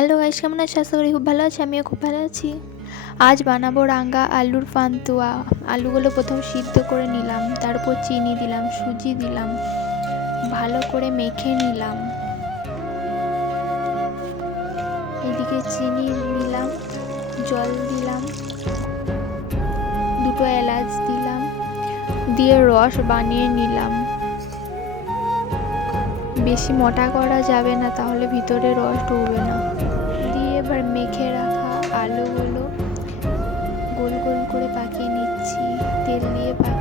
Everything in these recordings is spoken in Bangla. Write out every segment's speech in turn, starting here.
হ্যালো গাইস কেমন আছো? আশা করি খুব ভালো আছি, আমিও খুব ভালো আছি। আজ বানাবো রাঙ্গা আলুর পান্তুয়া আলুগুলো প্রথম সিদ্ধ করে নিলাম, তারপর চিনি দিলাম, সুজি দিলাম, ভালো করে মেখে নিলাম। এদিকে চিনি দিলাম, জল দিলাম, দুটো এলাচ দিলাম, দিয়ে রস বানিয়ে নিলাম। বেশি মোটা করা যাবে না, তাহলে ভিতরে রস ডুবে না। দিয়ে এবার মেখে রাখা আলুগুলো গোল গোল করে পাকিয়ে নিচ্ছি। তেল দিয়ে পাকিয়ে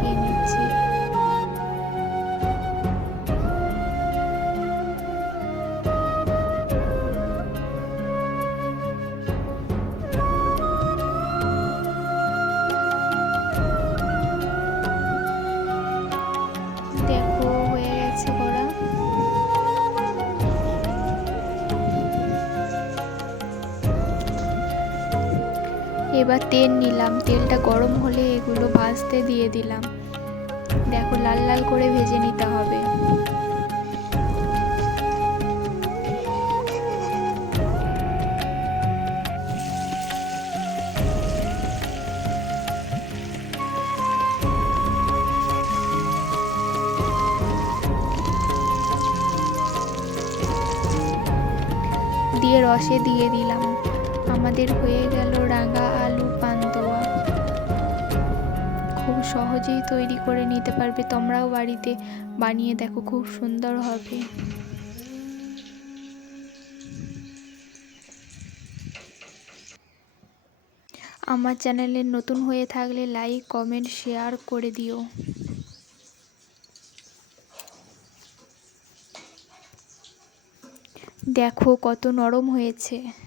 এবার তেল নিলাম। তেলটা গরম হলে এগুলো ভাজতে দিয়ে দিলাম। দেখো, লাল লাল করে ভেজে নিতে হবে। দিয়ে রসে দিয়ে দিলাম। আমাদের হয়ে গেল রাঙা আলু পান্তোয়া। খুব সহজেই তৈরি করে নিতে পারবে তোমরাও বাড়িতে। বানিয়ে দেখো, খুব সুন্দর হবে। আমার চ্যানেলে নতুন হয়ে থাকলে লাইক, কমেন্ট, শেয়ার করে দিও। দেখো কত নরম হয়েছে।